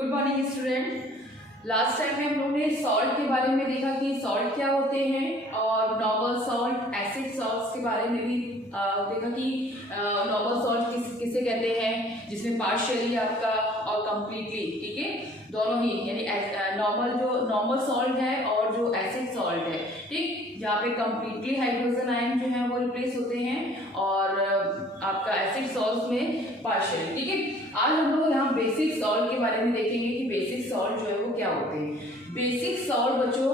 Good morning student. Last time में हम लोगों ने सॉल्ट के बारे में देखा कि सॉल्ट क्या होते हैं और नॉर्मल सॉल्ट, एसिड सॉल्ट्स के बारे में भी देखा कि नॉर्मल सॉल्ट किसे कहते हैं, जिसमें पार्शियली आपका और कंप्लीटली, ठीक है, दोनों ही, यानी नॉर्मल सॉल्ट है और जो एसिड सॉल्ट है, ठीक, जहाँ पे कंप्लीटली हाइड्रोजन आयन जो है वो रिप्लेस होते हैं और आपका एसिड सॉल्ट में पार्शियल, ठीक है। आज हम लोग यहाँ बेसिक सॉल्ट के बारे में देखेंगे कि बेसिक सॉल्ट जो है वो क्या होते हैं। बेसिक सॉल्ट बच्चों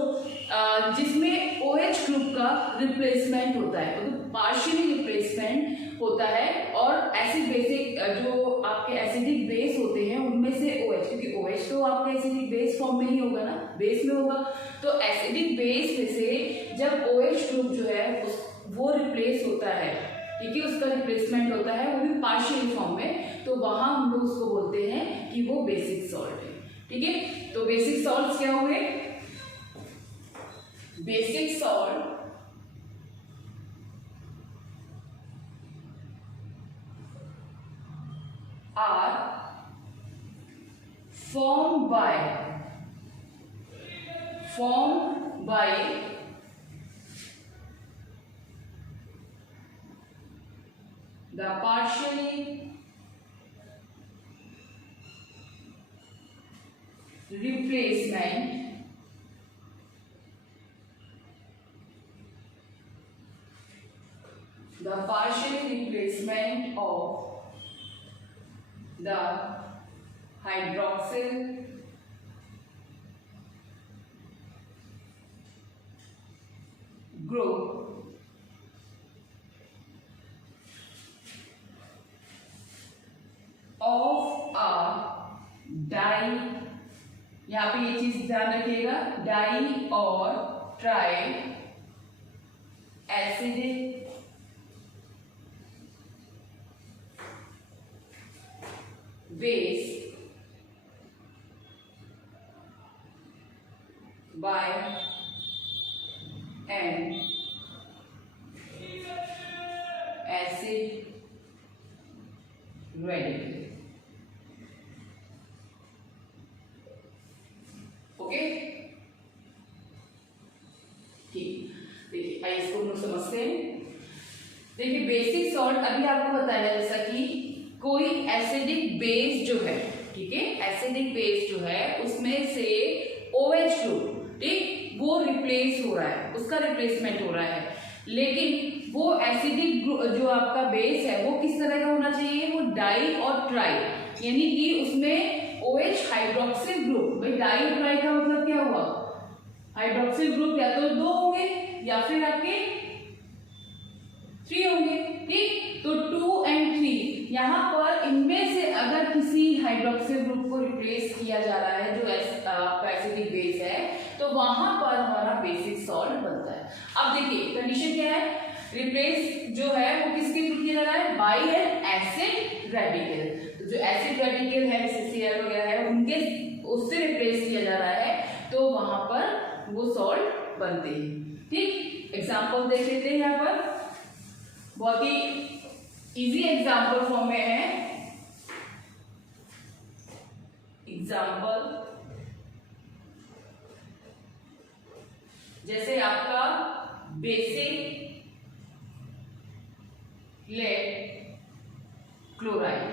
जिसमें OH ग्रुप का रिप्लेसमेंट होता है, तो पार्शियली रिप्लेसमेंट होता है, और एसिड बेसिक जो आपके एसिडिक बेस होते हैं उनमें से OH, क्योंकि OH तो आपके एसिडिक बेस फॉर्म में ही होगा ना, बेस में होगा, तो एसिडिक बेस में से जब OH ग्रुप जो है वो रिप्लेस होता है, ठीक है, उसका रिप्लेसमेंट होता है, वो भी पार्शियल फॉर्म में, तो वहां हम लोग उसको बोलते हैं कि वो बेसिक सॉल्ट है, ठीक है। तो बेसिक सॉल्ट्स क्या हुए? Basic salt are formed by the partially replacement of the hydroxyl group of a di, यहाँ पे ये चीज ध्यान रखिएगा, डाई और tri acidic base by an acid radical, okay, ठीक। देखिए आइए इसको हम लोग समझते हैं। देखिए बेसिक सॉल्ट अभी आपको बताया जैसा कि कोई एसिडिक बेस जो है, ठीक है, एसिडिक बेस जो है उसमें से OH ग्रुप, ठीक, वो रिप्लेस हो रहा है, उसका रिप्लेसमेंट हो रहा है, लेकिन वो एसिडिक जो आपका बेस है वो किस तरह का होना चाहिए? वो डाई और ट्राई, यानी कि उसमें OH हाइड्रोक्सिल ग्रुप, भाई डाई और ट्राई का मतलब क्या हुआ? हाइड्रोक्सिल ग्रुप या तो 2 होंगे या फिर आपके 3 होंगे, ठीक, तो 2 and 3 यहाँ पर इनमें से अगर किसी हाइड्रोक्सिल ग्रुप को रिप्लेस किया जा रहा है जो आपका एसिडिक बेस है, तो वहां पर हमारा बेसिक सॉल्ट बनता है। अब देखिए कंडीशन क्या है, रिप्लेस जो है वो किसके थ्रू किया जा रहा है? बाय एन एसिड रेडिकल, तो जो एसिड रेडिकल है CCl वगैरह है उनके उससे रिप्लेस किया जा रहा है, तो वहां पर वो सॉल्ट बनते हैं, ठीक। एग्जाम्पल देख लेते हैं, यहाँ पर बहुत ही इजी एग्जाम्पल फॉर्म में है। एग्जाम्पल जैसे आपका बेसिक लेड क्लोराइड,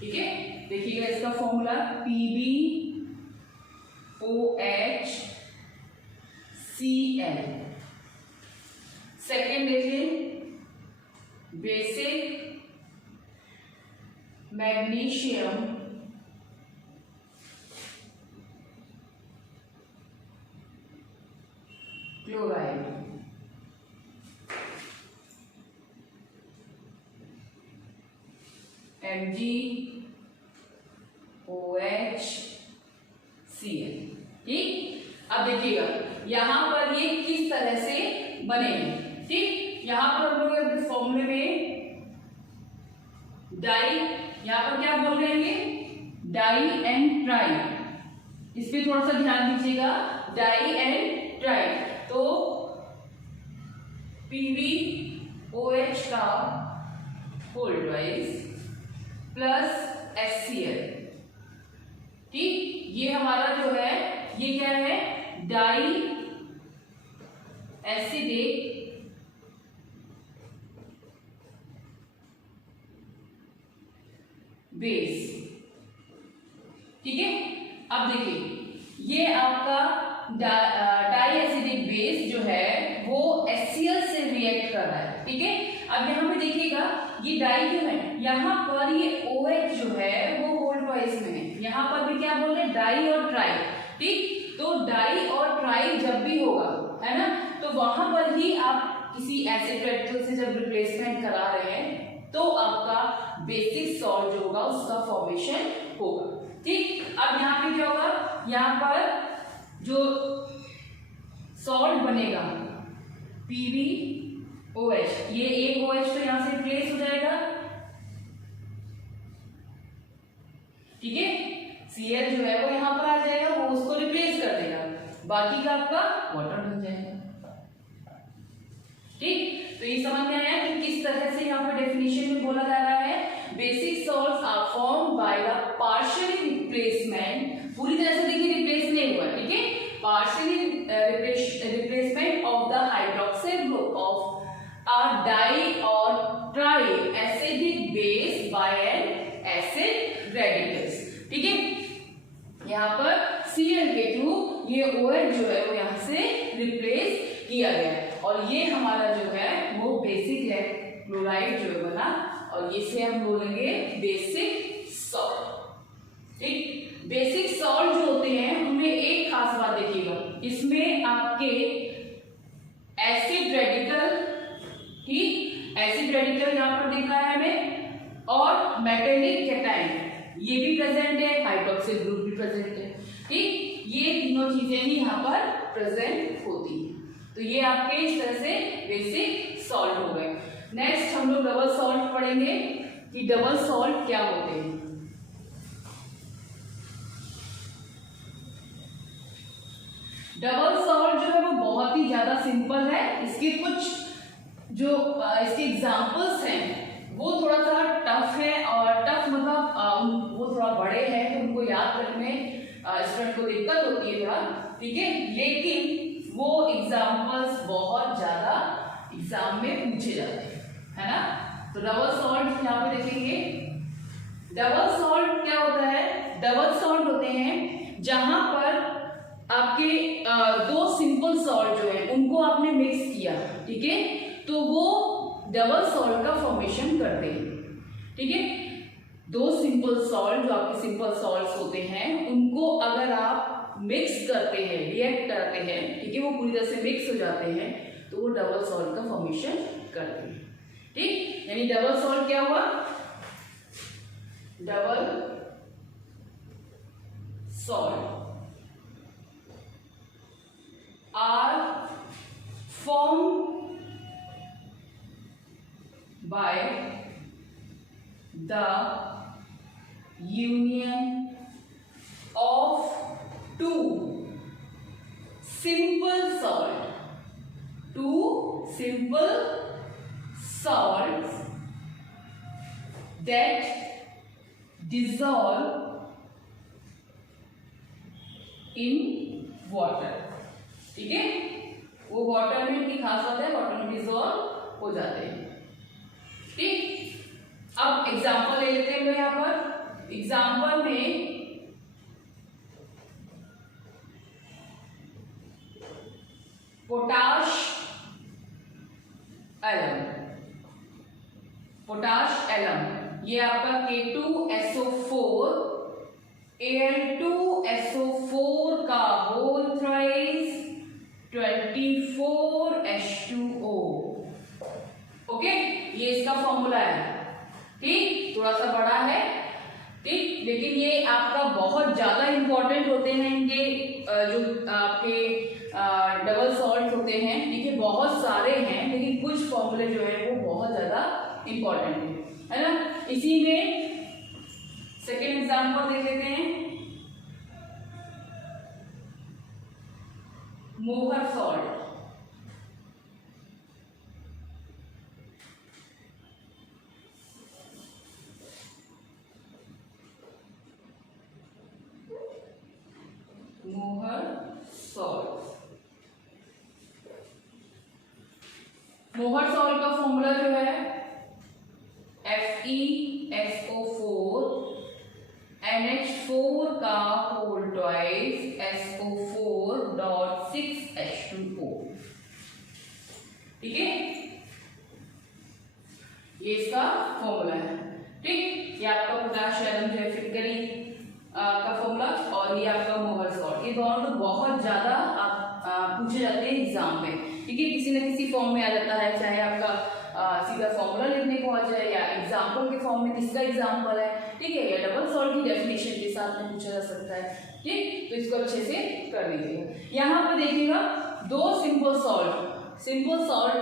ठीक है, देखिएगा इसका फॉर्मूला PbOHCl। सेकेंड देखिए बेसिक मैग्नीशियम क्लोराइड, MgOHCl, ठीक। अब देखिएगा यहां पर ये किस तरह से बने, ठीक, यहां पर हम लोग फॉर्मूले में डाई, यहां पर क्या बोल रहे हैं? डाई एंड ट्राई, इस पे थोड़ा सा ध्यान दीजिएगा, डाई एंड ट्राई, तो PbOH का होल ट्वाइस प्लस HCl। ठीक, ये हमारा जो है ये क्या है, डाई एसिडिक बेस। ठीक है, अब देखिए ये आपका डाई एसिडिक बेस जो है वो HCl से रिएक्ट कर रहा है। ठीक है, अब यहाँ पे देखिएगा ये डाई क्यों है, यहाँ पर ये OH जो है वो होल्ड वाइज में है। यहाँ पर भी क्या बोल रहे हैं, डाई और ट्राई। ठीक, तो डाई और ट्राई जब भी होगा, है ना, तो वहां पर ही आप किसी एसिड रेडिकल से जब रिप्लेसमेंट करा रहे हैं तो आपका बेसिक सॉल्ट जो होगा उसका फॉर्मेशन होगा। ठीक, अब यहाँ पे क्या होगा, यहाँ पर जो सॉल्ट बनेगा PbOH, ये एक OH तो यहाँ से रिप्लेस हो जाएगा। ठीक है, Cl जो है वो यहाँ पर आ जाएगा, वो उसको रिप्लेस कर देगा, बाकी का आपका वाटर बन जाएगा। ठीक, तो ये समझ में आया कि किस तरह से यहाँ पर डेफिनेशन में बोला जा रहा है, basic salts are formed by the partially replacement, पूरी तरह से देखिए रिप्लेस नहीं हुआ। ठीक है, partially replacement of the hydroxyl group of a di और tri acidic base by an acid radicals. ठीक है, यहाँ पर Cl के थ्रू ये OH जो है वो यहाँ से रिप्लेस किया गया है, और ये हमारा जो है वो बेसिक है क्लोराइड जो है बना, और इसे हम बोलेंगे बेसिक सॉल्ट। ठीक, बेसिक सॉल्ट जो होते हैं उनमें एक खास बात देखिएगा, इसमें आपके एसिड रेडिकल, ठीक, एसिड रेडिकल यहाँ पर दिख रहा है हमें, और मेटेलिक कैटायन ये भी प्रेजेंट है, हाइड्रोक्सिल ग्रुप भी प्रेजेंट है। ठीक, ये तीनों चीजें ही यहाँ पर प्रेजेंट होती है। तो ये आपके इस तरह से बेसिक सॉल्ट हो गए। नेक्स्ट हम लोग डबल सॉल्ट पढ़ेंगे कि डबल सॉल्ट क्या होते हैं। डबल सॉल्ट जो है वो बहुत ही ज्यादा सिंपल है, इसके कुछ जो इसके एग्जांपल्स हैं वो थोड़ा सा टफ है, और टफ मतलब वो थोड़ा बड़े हैं तो उनको याद रखने स्टूडेंट को दिक्कत होती है यार। ठीक है, लेकिन वो एग्जांपल्स बहुत ज्यादा एग्जाम में पूछे जाते हैं, है ना। तो डबल सॉल्ट यहाँ पे देखेंगे, डबल सॉल्ट क्या होता है, डबल सॉल्ट होते हैं जहां पर आपके दो सिंपल सॉल्ट जो है उनको आपने मिक्स किया, ठीक है, तो वो डबल सॉल्ट का फॉर्मेशन करते हैं। ठीक है, दो सिंपल सॉल्ट जो आपके सिंपल सॉल्ट्स होते हैं उनको अगर आप मिक्स करते हैं, रिएक्ट करते हैं, ठीक है, वो पूरी तरह से मिक्स हो जाते हैं तो वो डबल सॉल्ट का फॉर्मेशन करते हैं। ठीक, यानी डबल सॉल्ट क्या हुआ, double salt are formed by the union of two simple salts that dissolve in water। ठीक है, वो वाटर में की खास बात है, वाटर में डिसॉल्व हो जाते हैं। ठीक, अब एग्जांपल ले लेते हैं हम लोग यहाँ पर। एग्जांपल में पोटाश एलम, पोटाश एलम ये आपका K2SO4 Al2SO4 का होल थ्राइस 24H2O। ओके, ये इसका फॉर्मूला है। ठीक, थोड़ा सा बड़ा है, ठीक, लेकिन ये आपका बहुत ज्यादा इंपॉर्टेंट होते हैं इनके जो आपके डबल सॉल्ट होते हैं। ठीक है, बहुत सारे हैं लेकिन कुछ फॉर्मूले जो है वो बहुत ज्यादा इंपॉर्टेंट है ना। इसी में सेकेंड एग्जांपल देख लेते हैं, मोहर सॉल्ट। ये इसका फॉर्मूला है। ठीक, ये आपका पोटाशियम जो है फिटकरी का फॉर्मूला, और ये आपका मोहर सॉल्ट। ये दोनों तो बहुत ज्यादा पूछे जाते हैं एग्जाम में, ठीक है, किसी न किसी फॉर्म में आ जाता है, चाहे आपका सीधा फॉर्मूला लिखने को आ जाए या एग्जाम्पल के फॉर्म में किसका एग्जाम्पल है, ठीक है, या डबल सॉल्ट की डेफिनेशन के साथ में पूछा जा सकता है। ठीक, तो इसको अच्छे से कर लीजिएगा। यहाँ पर देखिएगा दो सिंपल सॉल्ट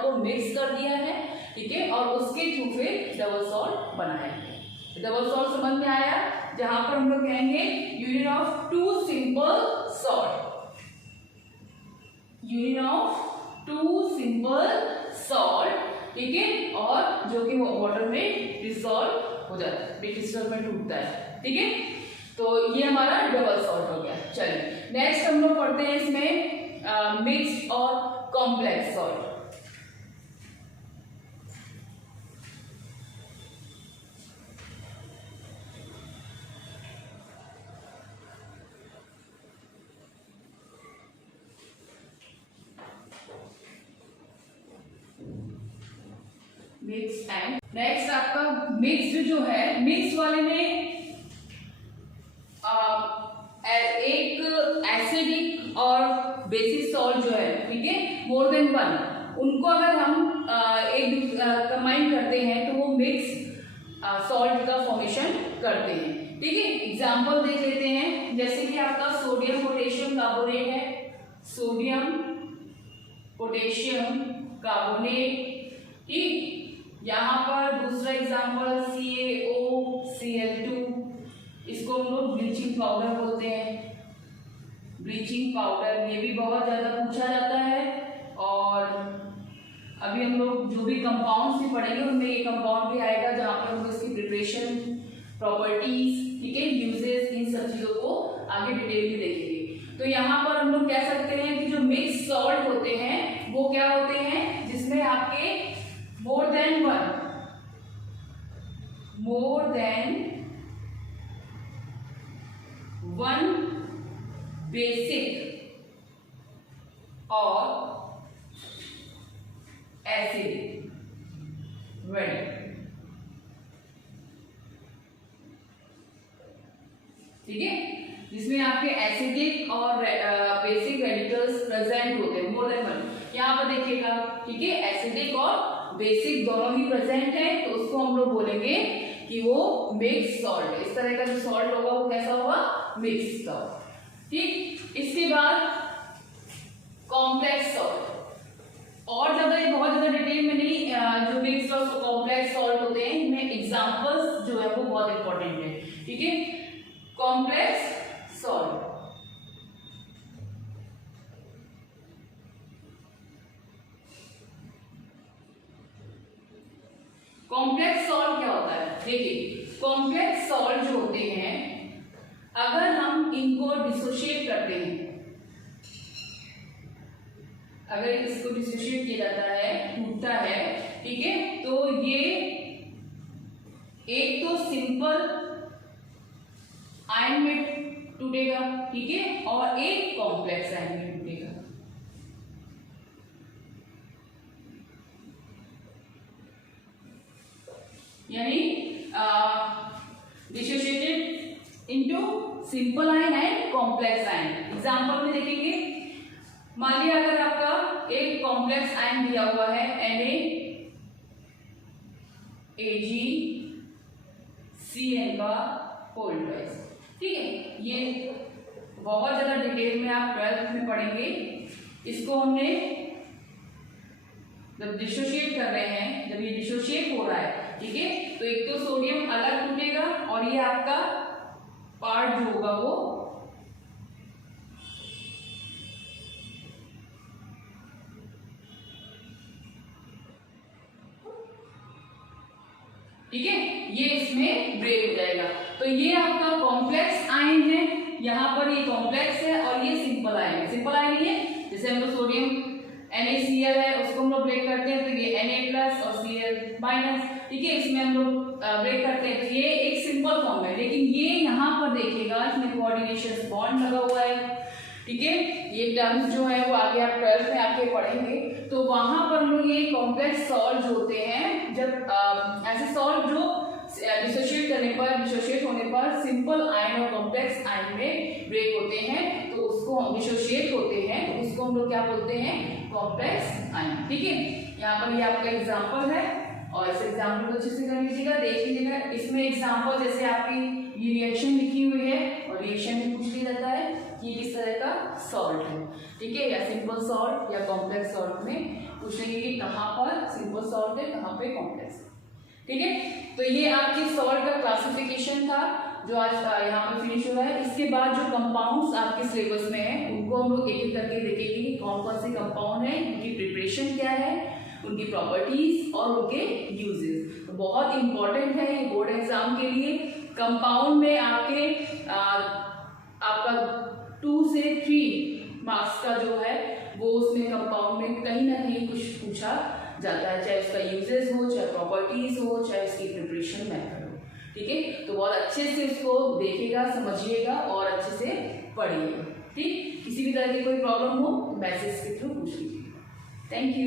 को मिक्स कर दिया है, ठीक है, और उसके थ्रू फिर डबल सॉल्ट बनाया है। डबल सॉल्ट समझ में आया, जहां पर हम लोग कहेंगे union of two simple salt, ठीक है, और जो कि वाटर में डिसॉल्व हो जाता है, क्रिस्टल में टूटता है। ठीक है, तो ये हमारा डबल सॉल्ट हो गया। चलिए नेक्स्ट हम लोग पढ़ते हैं इसमें मिक्स और complex salt. Mix and next आपका मिक्स जो है, मिक्स वाले में एक एसिडिक और बेसिक सॉल्ट जो है, ठीक है, मोर देन वन, उनको अगर हम एक कंबाइन करते हैं तो वो मिक्स सॉल्ट का फॉर्मेशन करते हैं। ठीक है, एग्जांपल देख लेते हैं, जैसे कि आपका सोडियम पोटेशियम कार्बोनेट है, सोडियम पोटेशियम कार्बोनेट। ठीक, यहाँ पर दूसरा एग्जांपल CaOCl2, इसको हम लोग ब्लीचिंग पाउडर बोलते हैं, ब्लीचिंग पाउडर। ये भी बहुत ज्यादा पूछा जाता है, और अभी हम लोग जो भी कंपाउंड्स भी पढ़ेंगे उनमें ये कंपाउंड भी आएगा, जहाँ पर हम लोग इसकी प्रिपरेशन, प्रॉपर्टीज, ठीक है, यूजेस, इन सब चीजों को आगे डिटेल में देखेंगे। तो यहाँ पर हम लोग कह सकते हैं कि जो मिक्स सॉल्ट होते हैं वो क्या होते हैं, जिसमें आपके मोर देन वन बेसिक और एसिड रेडी। ठीक है, जिसमें आपके एसिडिक और बेसिक रेडिकल्स प्रेजेंट होते हैं, मोर देन वन। यहाँ पर देखिएगा, ठीक है, एसिडिक और बेसिक दोनों ही प्रेजेंट है, तो उसको हम लोग बोलेंगे कि वो मिक्स सॉल्ट है। इस तरह का जो सॉल्ट होगा वो कैसा होगा, मिक्स सॉल्ट। ठीक, इसके बाद कॉम्प्लेक्स सॉल्ट, और ज्यादा ये बहुत ज्यादा डिटेल में नहीं, जो मिक्स सॉल्ट और कॉम्प्लेक्स सॉल्ट होते हैं इनमें एग्जांपल्स जो है वो बहुत इंपॉर्टेंट है। ठीक है, कॉम्प्लेक्स सॉल्ट, कॉम्प्लेक्स सॉल्ट क्या होता है, देखिए कॉम्प्लेक्स सॉल्ट जो होते हैं, अगर हम इनको डिसोशिएट करते हैं, अगर इसको डिसोशिएट किया जाता है, टूटता है, ठीक है, तो ये एक तो सिंपल आयन में टूटेगा, ठीक है, और एक कॉम्प्लेक्स आयन में टूटेगा। यानी dissociated into simple ion and complex ion. Example में देखेंगे, मान लिया अगर आपका एक कॉम्प्लेक्स आयन दिया हुआ है NaAgCl का होल ट्वाइस। ठीक है, ये बहुत ज्यादा डिटेल में आप 12th में पढ़ेंगे। इसको हमने जब डिसोशिएट कर रहे हैं, जब ये डिसोशिएट हो रहा है, ठीक है, तो एक तो सोडियम अलग टूटेगा और ये आपका पार्ट जो होगा वो ठीक है, ये इसमें ब्रेक हो जाएगा। तो ये आपका कॉम्प्लेक्स आयन है, यहाँ पर ये कॉम्प्लेक्स है और ये सिंपल आयन है। सिंपल आयन ये जैसे हम लोग सोडियम NaCl है उसको हम लोग ब्रेक करते हैं तो ये Na+ और Cl-, ठीक है, इसमें हम लोग ब्रेक करते हैं तो ये एक सिंपल फॉर्म है। लेकिन ये यहाँ पर देखिएगा, इसमें कोऑर्डिनेशन बॉन्ड लगा हुआ है। ठीक है, ये टर्म्स जो है वो आगे आप 12th में आके पढ़ेंगे। तो वहां पर हम लोग ये कॉम्प्लेक्स सॉल्ट जो होते हैं, जब ऐसे सॉल्ट जो डिसोशिएट होने पर सिंपल आयन और कॉम्प्लेक्स आयन में ब्रेक होते हैं, तो उसको हम डिसोशिएट होते हैं, तो उसको हम लोग क्या बोलते हैं, कॉम्प्लेक्स आयन। ठीक है, यहाँ पर ये आपका एग्जांपल है और इस एग्जांपल को अच्छे से कर लीजिएगा, देख लीजिएगा। इसमें एग्जांपल जैसे आपकी ये रिएक्शन लिखी हुई है और रिएक्शन में पूछ लिया जाता है कि किस तरह का सॉल्ट है। ठीक है, या सिंपल सॉल्ट या कॉम्प्लेक्स सॉल्ट में पूछेंगे कि कहाँ पर सिंपल सॉल्ट है, कहाँ पे कॉम्प्लेक्स है। ठीक है, तो ये आपके सॉल्ट का क्लासिफिकेशन था जो आज यहाँ पर फिनिश हो रहा है। इसके बाद जो कंपाउंड्स आपके सिलेबस में है उनको हम लोग एक एक करके देखेंगे कि कौन कौन से कंपाउंड है, उनकी प्रिपरेशन क्या है, उनकी प्रॉपर्टीज और उनके यूजेस। तो बहुत इंपॉर्टेंट है ये बोर्ड एग्जाम के लिए। कंपाउंड में आपका 2 से 3 मार्क्स का जो है वो उसमें कंपाउंड में कहीं ना कहीं कुछ पूछा जाता है, चाहे उसका यूजेस हो, चाहे प्रॉपर्टीज हो, चाहे उसकी प्रिपरेशन मेथड हो। ठीक है, तो बहुत अच्छे से उसको देखिएगा, समझिएगा और अच्छे से पढ़िएगा। ठीक, किसी भी तरह की कोई प्रॉब्लम हो मैसेज के थ्रू पूछ लीजिएगा। Thank you.